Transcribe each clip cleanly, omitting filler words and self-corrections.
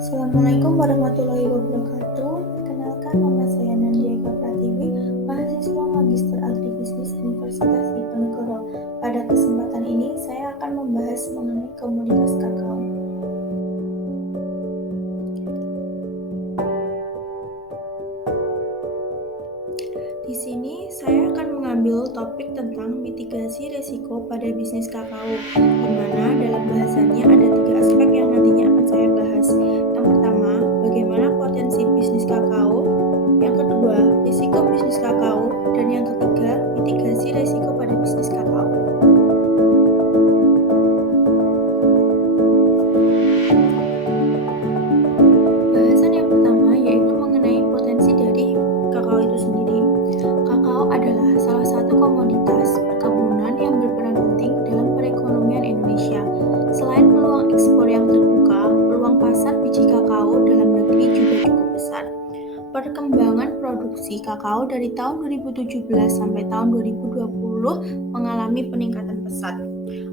Assalamualaikum warahmatullahi wabarakatuh. Perkenalkan, nama saya Nandia Eka Pratiwi, mahasiswa Magister Agribisnis Universitas Diponegoro. Pada kesempatan ini, saya akan membahas mengenai komoditas kakao. Di sini saya akan mengambil topik tentang mitigasi risiko pada bisnis kakao, di mana dalam bahasannya ada 3 aspek yang nantinya akan saya bahas. Yang pertama, bagaimana potensi bisnis kakao. Yang kedua, risiko bisnis kakao. Dan yang ketiga, mitigasi risiko pada bisnis kakao. Bahasan yang pertama yaitu mengenai potensi dari kakao itu sendiri. Kakao adalah salah satu komoditas perkebunan yang berperan penting dalam perekonomian Indonesia. Selain peluang ekspor yang terbuka, peluang pasar biji kakao dalam negeri juga cukup besar. Perkembangan produksi kakao dari tahun 2017 sampai tahun 2020 mengalami peningkatan pesat.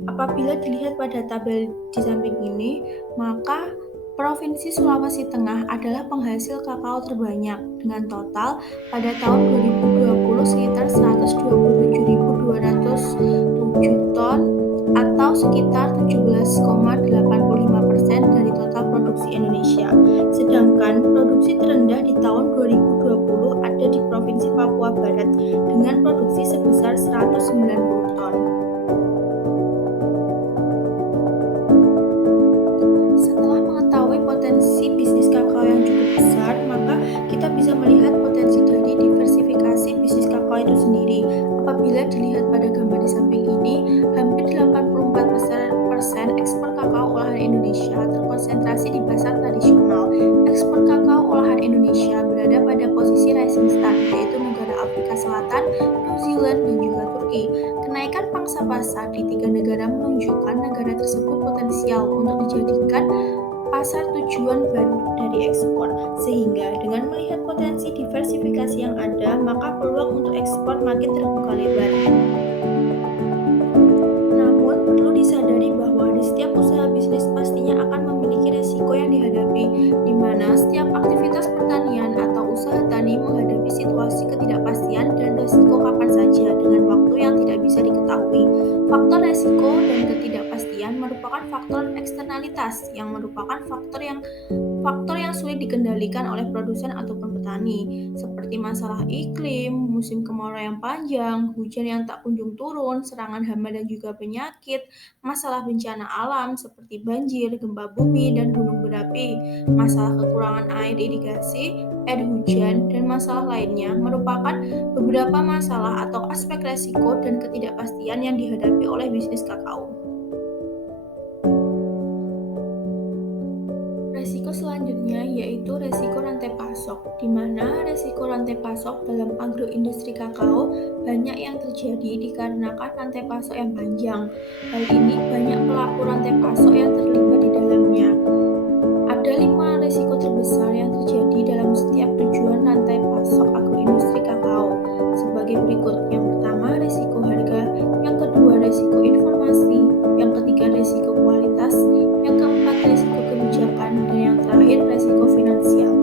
Apabila dilihat pada tabel di samping ini, maka Provinsi Sulawesi Tengah adalah penghasil kakao terbanyak dengan total pada tahun 2020 sekitar 127.207 ton atau sekitar 17,85% dari total produksi Indonesia. Sedangkan produksi terendah di tahun 2020 ada di Provinsi Papua Barat dengan produksi sebesar 190 ton. Setelah mengetahui potensi bisnis kakao yang cukup besar, maka kita bisa melihat potensi dari diversifikasi bisnis kakao itu sendiri. Apabila dilihat pada gambar di samping ini, hampir 84% ekspor kakao olahan Indonesia terkonsentrasi di pasar tradisional. Ekspor kakao olahan Indonesia berada pada posisi rising star, yaitu negara Afrika Selatan, New Zealand, dan juga Turki. Kenaikan pangsa pasar di 3 negara menunjukkan negara tersebut potensial untuk dijadikan pasar tujuan baru dari ekspor. Sehingga dengan melihat potensi diversifikasi yang ada, maka peluang untuk ekspor makin terbuka lebar. Namun, perlu disadari bahwa di setiap usaha bisnis pastinya akan memiliki risiko yang dihadapi, di mana setiap aktivitas pertanian atau usaha tani menghadapi situasi ketidakpastian dan risiko kapan saja dengan waktu yang tidak bisa diketahui. Faktor risiko dan ketidakpastian merupakan faktor eksternalitas yang merupakan faktor yang sulit dikendalikan oleh produsen ataupun petani, seperti masalah iklim, musim kemarau yang panjang, hujan yang tak kunjung turun, serangan hama dan juga penyakit, masalah bencana alam seperti banjir, gempa bumi, dan gunung berapi, masalah kekurangan air irigasi, air hujan, dan masalah lainnya merupakan beberapa masalah atau aspek resiko dan ketidakpastian yang dihadapi oleh bisnis kakao. Resiko selanjutnya yaitu resiko rantai pasok, di mana resiko rantai pasok dalam agroindustri kakao banyak yang terjadi dikarenakan rantai pasok yang panjang. Hal ini banyak pelaku rantai pasok yang terlibat di dalamnya. Ada 5 resiko terbesar yang terjadi dalam setiap tujuan rantai pasok agroindustri kakao sebagai berikut. Yang pertama, resiko harga, yang kedua, resiko informasi, yang ketiga, resiko kualitas, yang keempat, resiko kebijakan, dan yang terakhir, resiko finansial.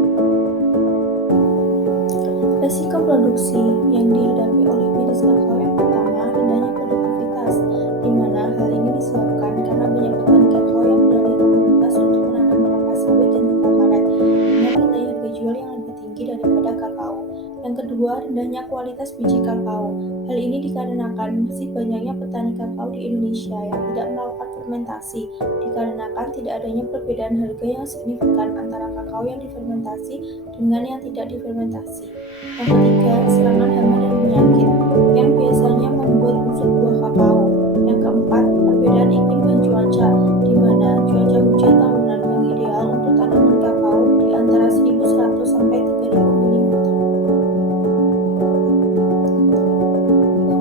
Resiko produksi yang dihadapi oleh bisnis kakao yang pertama, rendahnya produktivitas, di mana hal ini disebabkan karena banyak petani kakao yang beralih komoditas untuk menanam kelapa sawit dan juga karet dengan nilai harga jual yang lebih tinggi daripada kakao. Yang kedua, rendahnya kualitas biji kakao. Hal ini dikarenakan masih banyaknya petani kakao di Indonesia yang tidak melakukan fermentasi, dikarenakan tidak adanya perbedaan harga yang signifikan antara kakao yang difermentasi dengan yang tidak difermentasi. Yang ketiga, serangan hama dan penyakit yang biasanya membuat busuk buah kakao. Yang keempat, perbedaan iklim dan cuaca, di mana cuaca hujan tahunan yang ideal untuk tanaman kakao di antara 1.100 sampai 3.000 mm.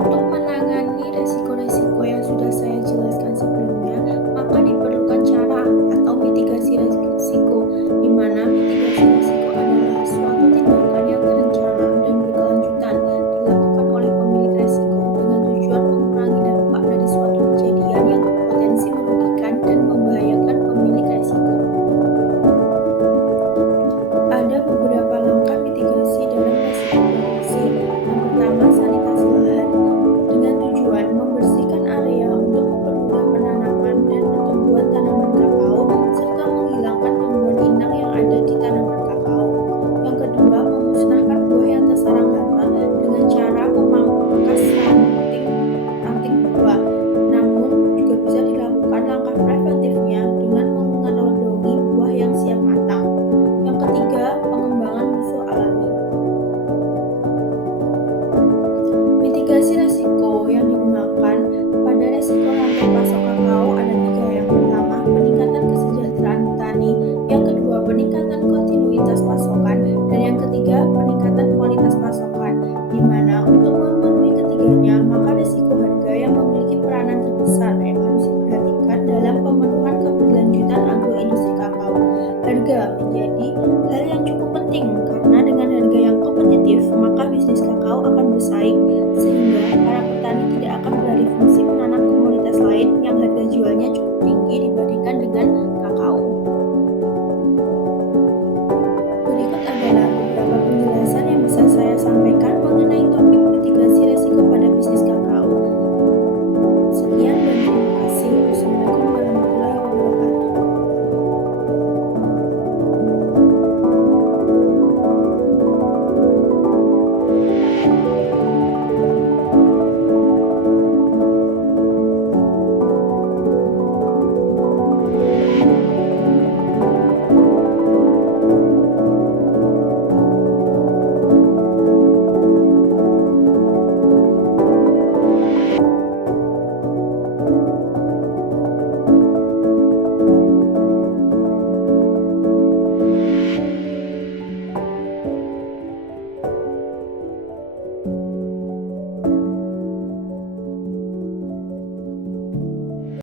Untuk menangani resiko-resiko yang sudah saya jelaskan sebelumnya, maka diperlukan cara atau mitigasi resiko, di mana mitigasi resiko adalah suatu tindakan yang terencana dan berkelanjutan dilakukan oleh pemilik resiko dengan tujuan mengurangi dampak dari suatu kejadian yang berpotensi merugikan dan membahayakan pemilik resiko. Harga menjadi hal yang cukup penting karena dengan harga yang kompetitif, maka bisnis kakao akan bersaing